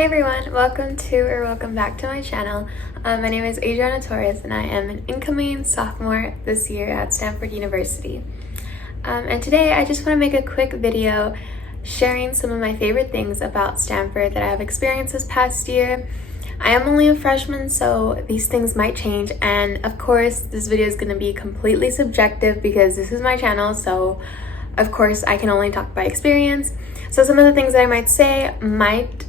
Hey everyone, welcome back to my channel. My name is Adriana Torres and I am an incoming sophomore this year at Stanford University. And today I just want to make a quick video sharing some of my favorite things about Stanford that I have experienced this past year. I am only a freshman, so these things might change, and of course this video is going to be completely subjective because this is my channel, so of course I can only talk by experience. So some of the things that I might say might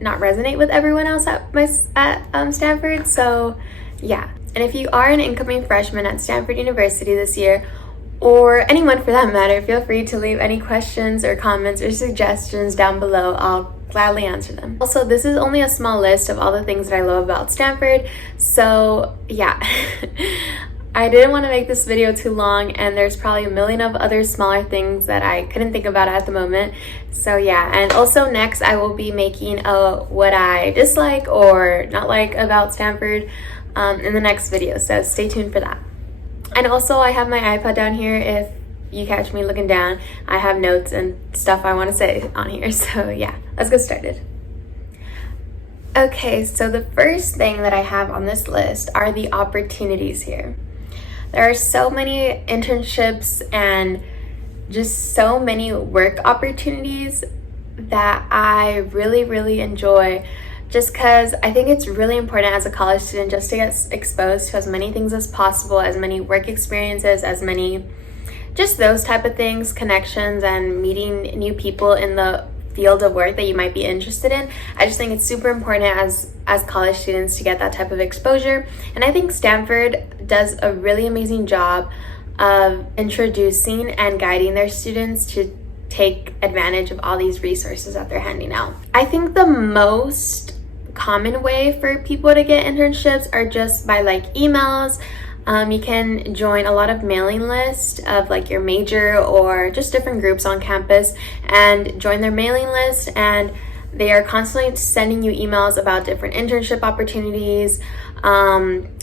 not resonate with everyone else at Stanford, so yeah. And if you are an incoming freshman at Stanford University this year, or anyone for that matter, feel free to leave any questions or comments or suggestions down below. I'll gladly answer them. Also, this is only a small list of all the things that I love about Stanford, so yeah. I didn't want to make this video too long, and there's probably a million of other smaller things that I couldn't think about at the moment. So yeah, and also next I will be making a what I dislike or not like about Stanford in the next video, so stay tuned for that. And also I have my iPad down here. If you catch me looking down, I have notes and stuff I want to say on here. So yeah, let's get started. Okay, so the first thing that I have on this list are the opportunities here. There are so many internships and just so many work opportunities that I really enjoy, just because I think it's really important as a college student just to get exposed to as many things as possible, as many work experiences, as many just those type of things, connections, and meeting new people in the field of work that you might be interested in. I just think it's super important as college students to get that type of exposure, and I think Stanford does a really amazing job of introducing and guiding their students to take advantage of all these resources that they're handing out. I think the most common way for people to get internships are just by like emails. You can join a lot of mailing lists of like your major or just different groups on campus and join their mailing list, and they are constantly sending you emails about different internship opportunities,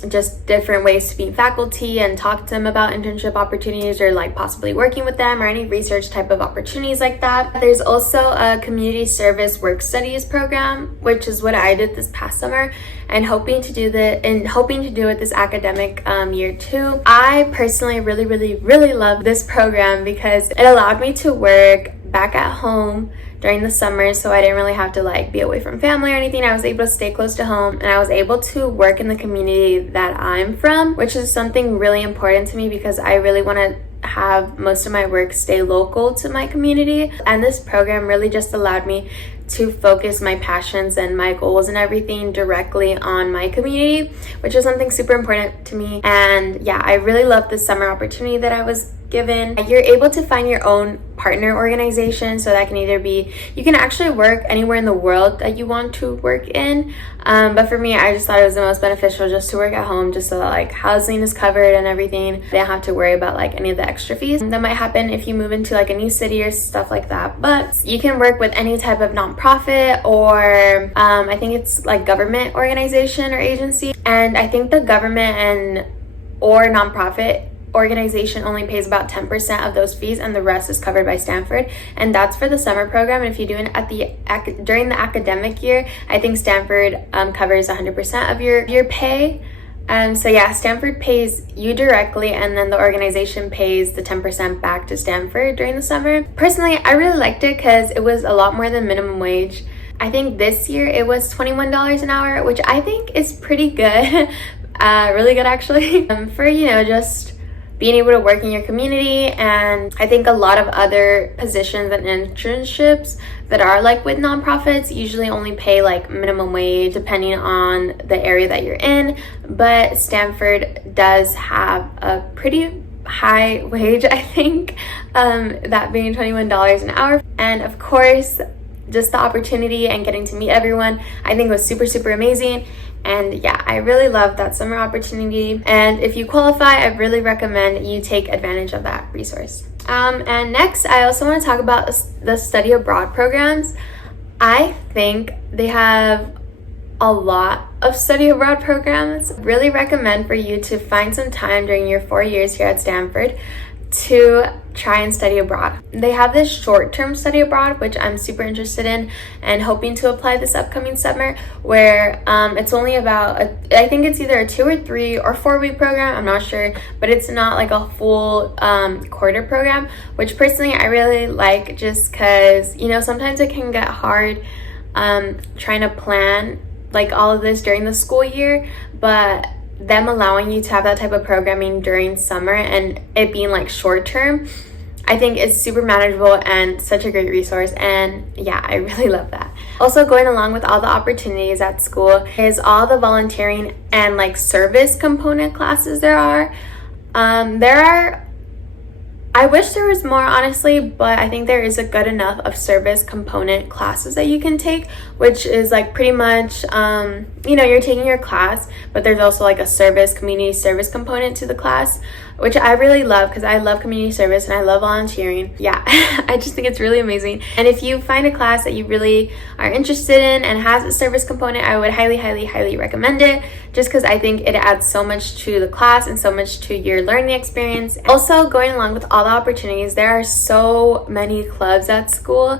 just different ways to meet faculty and talk to them about internship opportunities or like possibly working with them or any research type of opportunities like that. There's also a community service work studies program, which is what I did this past summer, and hoping to do it this academic year too. I personally really love this program because it allowed me to work back at home during the summer, so I didn't really have to like be away from family or anything. I was able to stay close to home, and I was able to work in the community that I'm from, which is something really important to me because I really want to have most of my work stay local to my community. And this program really just allowed me to focus my passions and my goals and everything directly on my community, which is something super important to me. And yeah, I really love this summer opportunity that I was given. You're able to find your own partner organization, so that can either be, you can actually work anywhere in the world that you want to work in, but for me, I just thought it was the most beneficial just to work at home, just so that like housing is covered and everything. I didn't have to worry about like any of the extra fees that might happen if you move into like a new city or stuff like that. But you can work with any type of nonprofit or I think it's like government organization or agency, and I think the government or nonprofit organization only pays about 10% of those fees, and the rest is covered by Stanford, and that's for the summer program. And if you do it during the academic year, I think Stanford covers 100% of your pay. So yeah, Stanford pays you directly, and then the organization pays the 10% back to Stanford during the summer. Personally, I really liked it because it was a lot more than minimum wage. I think this year it was $21 an hour, which I think is pretty good. Really good actually, for just being able to work in your community. And I think a lot of other positions and internships that are like with nonprofits usually only pay like minimum wage depending on the area that you're in, but Stanford does have a pretty high wage, I think, that being $21 an hour. And of course, just the opportunity and getting to meet everyone, I think was super amazing. And yeah, I really love that summer opportunity, and if you qualify, I really recommend you take advantage of that resource. And next, I also want to talk about the study abroad programs. I think they have a lot of study abroad programs. Really recommend for you to find some time during your 4 years here at Stanford to try and study abroad. They have this short-term study abroad, which I'm super interested in and hoping to apply this upcoming summer, where it's only about, I think it's either a 2 or 3 or 4 week program, I'm not sure, but it's not like a full quarter program, which personally I really like, just because, you know, sometimes it can get hard trying to plan like all of this during the school year, but them allowing you to have that type of programming during summer and it being like short term, I think it's super manageable and such a great resource. And yeah, I really love that. Also, going along with all the opportunities at school is all the volunteering and like service component classes there are. I wish there was more, honestly, but I think there is a good enough of service component classes that you can take, which is like pretty much, you know, you're taking your class, but there's also like a community service component to the class, which I really love because I love community service and I love volunteering. Yeah, I just think it's really amazing. And if you find a class that you really are interested in and has a service component, I would highly, highly, highly recommend it, just because I think it adds so much to the class and so much to your learning experience. Also, going along with all the opportunities, there are so many clubs at school.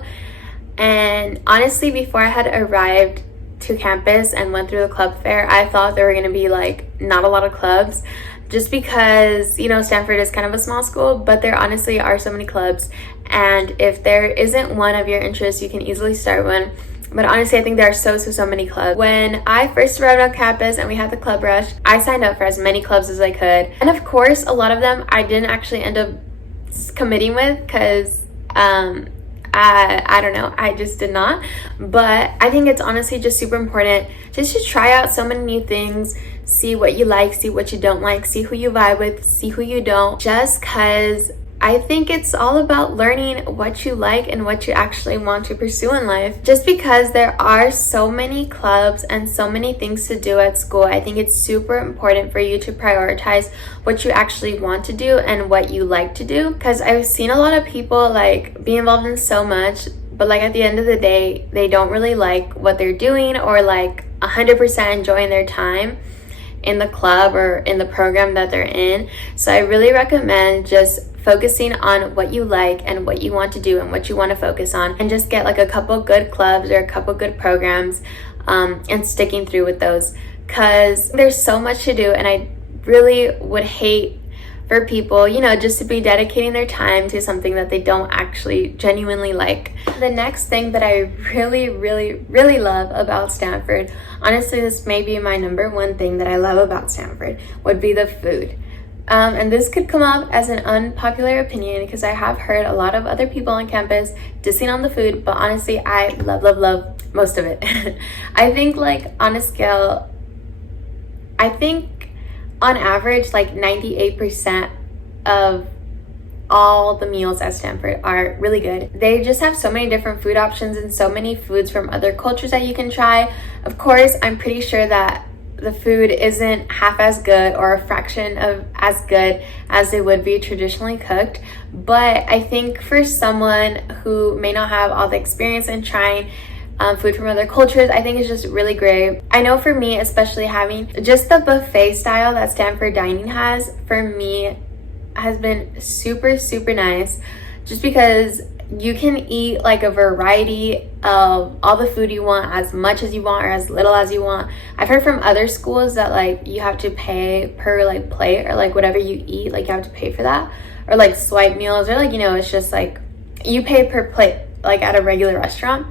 And honestly, before I had arrived to campus and went through the club fair, I thought there were going to be like not a lot of clubs, just because, you know, Stanford is kind of a small school, but there honestly are so many clubs. And if there isn't one of your interests, you can easily start one. But honestly, I think there are so many clubs. When I first arrived on campus and we had the club rush, I signed up for as many clubs as I could. And of course, a lot of them I didn't actually end up committing with because I don't know, I just did not. But I think it's honestly just super important just to try out so many new things, see what you like, see what you don't like, see who you vibe with, see who you don't, just because I think it's all about learning what you like and what you actually want to pursue in life. Just because there are so many clubs and so many things to do at school, I think it's super important for you to prioritize what you actually want to do and what you like to do. Because I've seen a lot of people like be involved in so much, but like at the end of the day, they don't really like what they're doing or like 100% enjoying their time in the club or in the program that they're in. So I really recommend just focusing on what you like and what you want to do and what you want to focus on, and just get like a couple good clubs or a couple good programs and sticking through with those, because there's so much to do. And I really would hate for people, you know, just to be dedicating their time to something that they don't actually genuinely like. The next thing that I really love about Stanford, honestly this may be my #1 thing that I love about Stanford, would be the food. And this could come up as an unpopular opinion because I have heard a lot of other people on campus dissing on the food, but honestly I love most of it. I think like on a scale, I think on average like 98% of all the meals at Stanford are really good. They just have so many different food options and so many foods from other cultures that you can try. Of course, I'm pretty sure that the food isn't half as good or a fraction of as good as it would be traditionally cooked. But I think for someone who may not have all the experience in trying food from other cultures, I think it's just really great. I know for me, especially having just the buffet style that Stanford dining has, for me has been super nice, just because you can eat like a variety of all the food you want, as much as you want or as little as you want. I've heard from other schools that like you have to pay per like plate, or like whatever you eat, like you have to pay for that, or like swipe meals, or like, you know, it's just like you pay per plate like at a regular restaurant.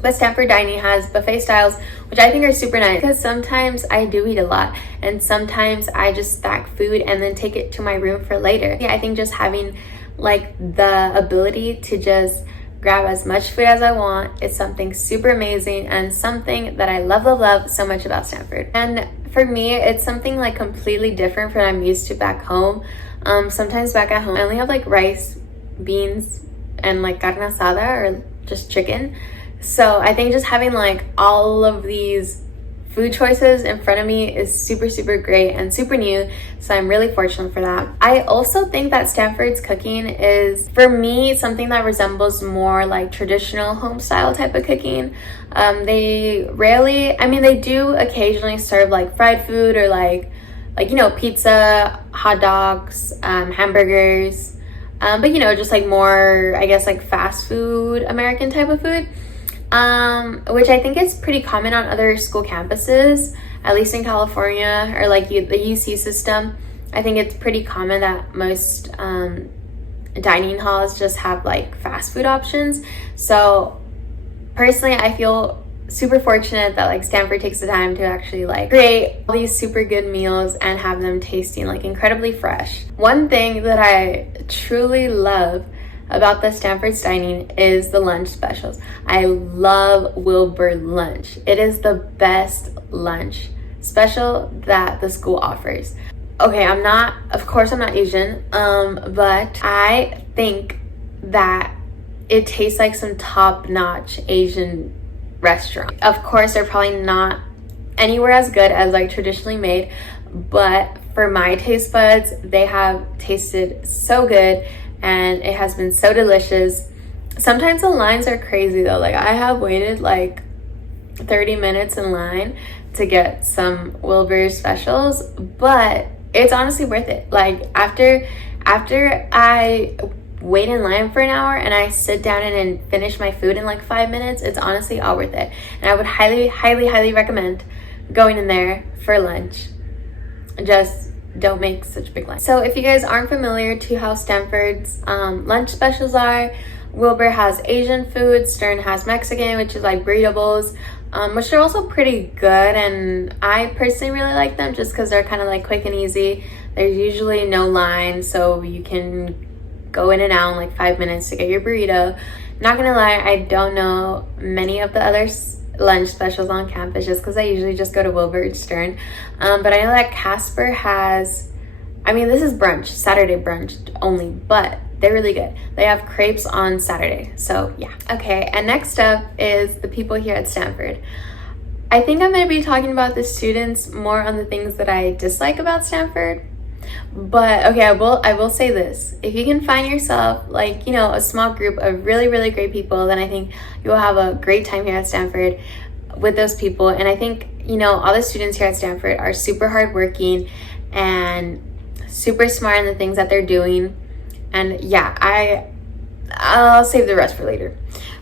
But Stanford dining has buffet styles, which I think are super nice, because sometimes I do eat a lot and sometimes I just stack food and then take it to my room for later. Yeah, I think just having like the ability to just grab as much food as I want is something super amazing and something that I love so much about Stanford. And for me, it's something like completely different from what I'm used to back home. Sometimes back at home, I only have like rice, beans, and like carne asada, or just chicken. So I think just having like all of these food choices in front of me is super great and super new, so I'm really fortunate for that. I also think that Stanford's cooking is, for me, something that resembles more like traditional home style type of cooking. They rarely, I mean, they do occasionally serve like fried food or like like, pizza, hot dogs, hamburgers, but just like more, I guess, like fast food, American type of food, which I think is pretty common on other school campuses, at least in California, or like the UC system. I think it's pretty common that most dining halls just have like fast food options. So personally, I feel super fortunate that like Stanford takes the time to actually like create all these super good meals and have them tasting like incredibly fresh. One thing that I truly love about the Stanford's dining is the lunch specials. I love Wilbur lunch. It is the best lunch special that the school offers. Okay, of course I'm not Asian, but I think that it tastes like some top-notch Asian restaurant. Of course, they're probably not anywhere as good as like traditionally made, but for my taste buds, they have tasted so good and it has been so delicious. Sometimes the lines are crazy though. Like I have waited like 30 minutes in line to get some Wilbur specials, but it's honestly worth it. Like after I wait in line for an hour and I sit down and finish my food in like 5 minutes, it's honestly all worth it. And I would highly recommend going in there for lunch. Just don't make such big lines. So if you guys aren't familiar to how Stanford's lunch specials are, Wilbur has Asian food, Stern has Mexican, which is like burrito bowls, which are also pretty good, and I personally really like them just because they're kind of like quick and easy. There's usually no line, so you can go in and out in like 5 minutes to get your burrito. Not gonna lie, I don't know many of the other lunch specials on campus just because I usually just go to Wilbur or Stern, but I know that Casper has, this is brunch, Saturday brunch only, but they're really good. They have crepes on Saturday, so yeah. Okay, and next up is the people here at Stanford. I think I'm going to be talking about the students more on the things that I dislike about Stanford. But okay, I will say this. If you can find yourself like, a small group of really great people, then I think you'll have a great time here at Stanford with those people. And I think, all the students here at Stanford are super hardworking and super smart in the things that they're doing. And yeah, I'll save the rest for later.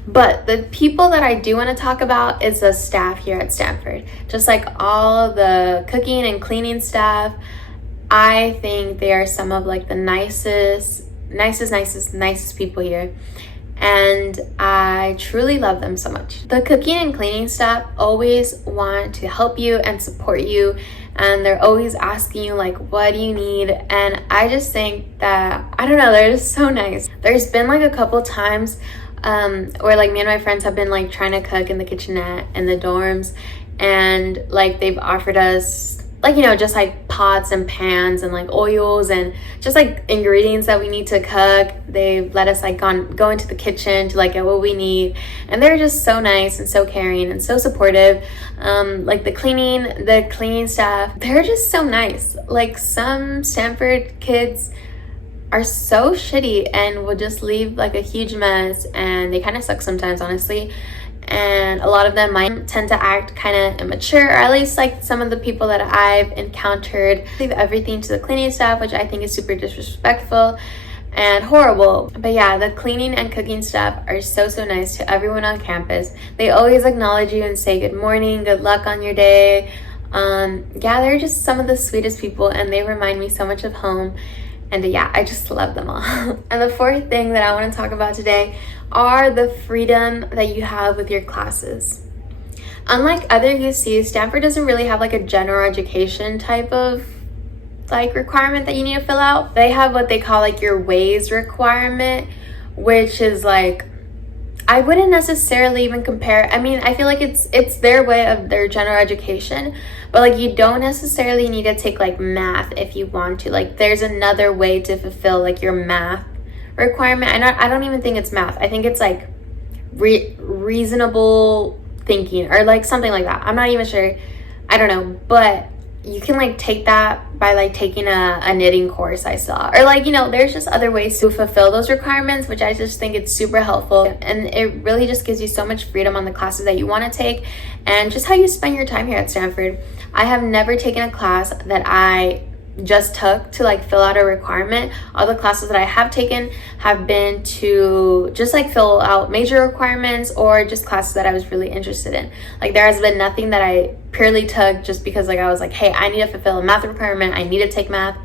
But the people that I do want to talk about is the staff here at Stanford. Just like all the cooking and cleaning staff, I think they are some of like the nicest people here. And I truly love them so much. The cooking and cleaning staff always want to help you and support you, and they're always asking you like, what do you need? And I just think that, I don't know, they're just so nice. There's been like a couple times where like me and my friends have been like trying to cook in the kitchenette in the dorms, and like they've offered us like, just like pots and pans and like oils and just like ingredients that we need to cook. They've let us like go into the kitchen to like get what we need, and they're just so nice and so caring and so supportive. Like the cleaning staff, they're just so nice. Like some Stanford kids are so shitty and will just leave like a huge mess, and they kind of suck sometimes, honestly. And a lot of them might tend to act kind of immature, or at least like some of the people that I've encountered leave everything to the cleaning staff, which I think is super disrespectful and horrible. But yeah, the cleaning and cooking staff are so nice to everyone on campus. They always acknowledge you and say good morning, good luck on your day. Yeah, they're just some of the sweetest people, and they remind me so much of home. And yeah, I just love them all. And the fourth thing that I want to talk about today are the freedom that you have with your classes. Unlike other UCs, Stanford doesn't really have like a general education type of like requirement that you need to fill out. They have what they call like your WAYS requirement, which is like, I wouldn't necessarily even compare. I feel like it's their way of their general education, but like you don't necessarily need to take like math if you want to. Like there's another way to fulfill like your math requirement. I don't even think it's math. I think it's like reasonable thinking or like something like that. I'm not even sure. I don't know, but you can like take that by like taking a knitting course I saw, or like, there's just other ways to fulfill those requirements, which I just think it's super helpful. And it really just gives you so much freedom on the classes that you want to take and just how you spend your time here at Stanford. I have never taken a class that I just took to like fill out a requirement. All the classes that I have taken have been to just like fill out major requirements or just classes that I was really interested in. Like there has been nothing that I purely took just because like I was like, hey, I need to fulfill a math requirement, I need to take math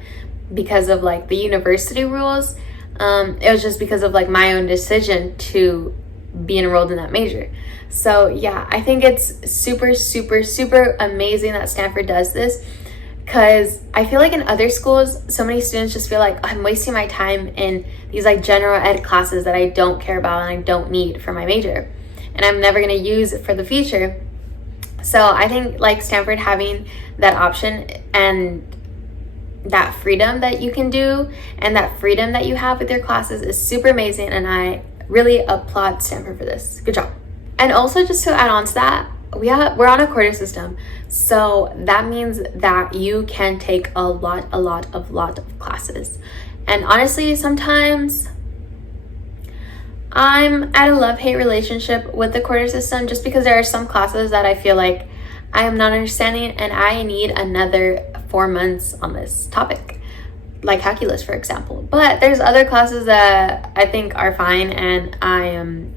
because of like the university rules. It was just because of like my own decision to be enrolled in that major. So yeah, I think it's super, super, super amazing that Stanford does this, because I feel like in other schools, so many students just feel like I'm wasting my time in these like general ed classes that I don't care about and I don't need for my major, and I'm never going to use it for the future. So I think like Stanford having that option and that freedom that you can do and that freedom that you have with your classes is super amazing, and I really applaud Stanford for this. Good job. And also, just to add on to that, we're on a quarter system, so that means that you can take a lot of classes. And honestly, sometimes I'm at a love-hate relationship with the quarter system, just because there are some classes that I feel like I am not understanding and I need another 4 months on this topic, like calculus, for example. But there's other classes that I think are fine and I am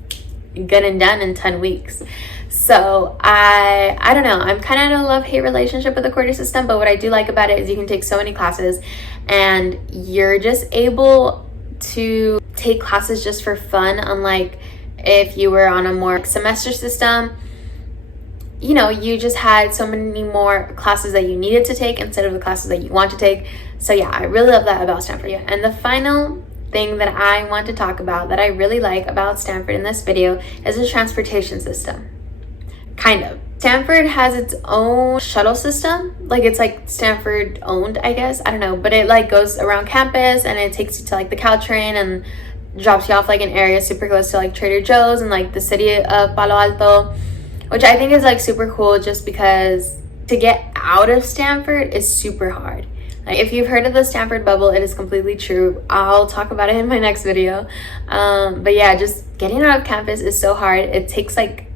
good and done in 10 weeks. So I don't know, I'm kind of in a love-hate relationship with the quarter system, but what I do like about it is you can take so many classes and you're just able to take classes just for fun, unlike if you were on a more semester system. You know, you just had so many more classes that you needed to take instead of the classes that you want to take. So yeah, I really love that about Stanford. And the final thing that I want to talk about that I really like about Stanford in this video is the transportation system. Kind of. Stanford has its own shuttle system. Like it's like Stanford owned, I guess. I don't know. But it like goes around campus and it takes you to like the Caltrain and drops you off like an area super close to like Trader Joe's and like the city of Palo Alto, which I think is like super cool, just because to get out of Stanford is super hard. Like if you've heard of the Stanford bubble, it is completely true. I'll talk about it in my next video. But yeah, just getting out of campus is so hard. It takes like,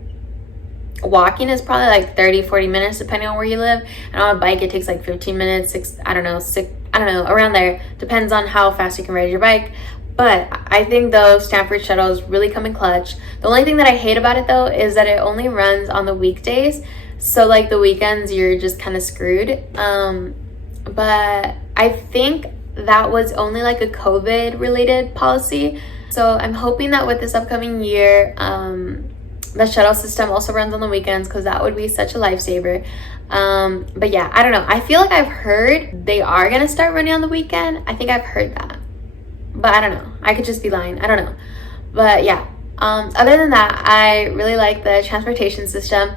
walking is probably like 30-40 minutes depending on where you live, and on a bike it takes like 15 minutes, I don't know, around there. Depends on how fast you can ride your bike. But I think those Stanford shuttles really come in clutch. The only thing that I hate about it though is that it only runs on the weekdays, so like the weekends you're just kind of screwed. But I think that was only like a COVID related policy, so I'm hoping that with this upcoming year the shuttle system also runs on the weekends, because that would be such a lifesaver. But yeah, I don't know, I feel like I've heard they are gonna start running on the weekend. I think I've heard that, but I don't know, I could just be lying, I don't know. But yeah, other than that, I really like the transportation system.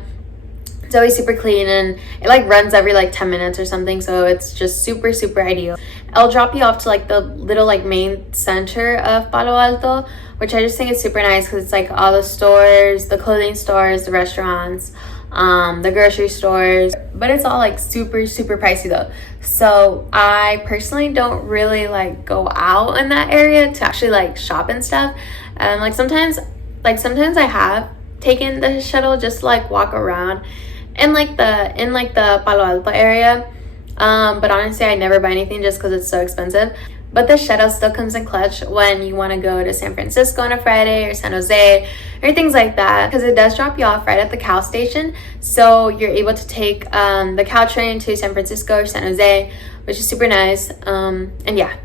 It's always super clean and it like runs every like 10 minutes or something, so it's just super ideal. I'll drop you off to like the little like main center of Palo Alto, which I just think is super nice because it's like all the stores, the clothing stores, the restaurants, the grocery stores, but it's all like super pricey though. So I personally don't really like go out in that area to actually like shop and stuff. Like sometimes I have taken the shuttle just to like walk around in like the Palo Alto area, but honestly I never buy anything just because it's so expensive. But the shuttle still comes in clutch when you want to go to San Francisco on a Friday or San Jose or things like that, because it does drop you off right at the Cal station, so you're able to take the Caltrain to San Francisco or San Jose, which is super nice. And yeah,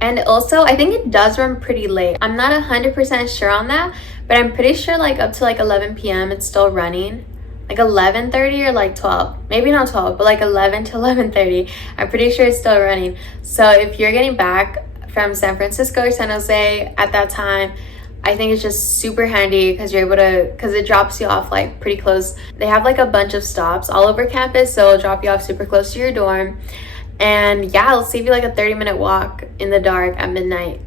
and also I think it does run pretty late. I'm not 100% sure on that, but I'm pretty sure like up to like 11 p.m. it's still running, like 11:30 or like 12, maybe not 12, but like 11 to 11:30. I'm pretty sure it's still running. So if you're getting back from San Francisco or San Jose at that time, I think it's just super handy because you're able to, because it drops you off like pretty close. They have like a bunch of stops all over campus, so it'll drop you off super close to your dorm. And yeah, it'll save you like a 30-minute walk in the dark at midnight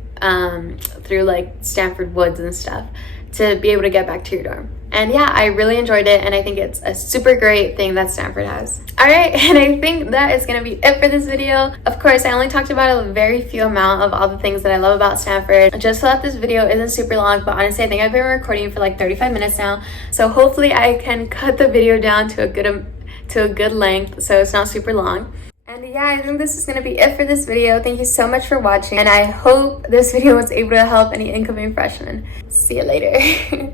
through like Stanford woods and stuff to be able to get back to your dorm. And yeah, I really enjoyed it, and I think it's a super great thing that Stanford has. Alright, and I think that is going to be it for this video. Of course, I only talked about a very few amount of all the things that I love about Stanford, just so that this video isn't super long, but honestly, I think I've been recording for like 35 minutes now, so hopefully I can cut the video down to a good length so it's not super long. And yeah, I think this is going to be it for this video. Thank you so much for watching, and I hope this video was able to help any incoming freshmen. See you later.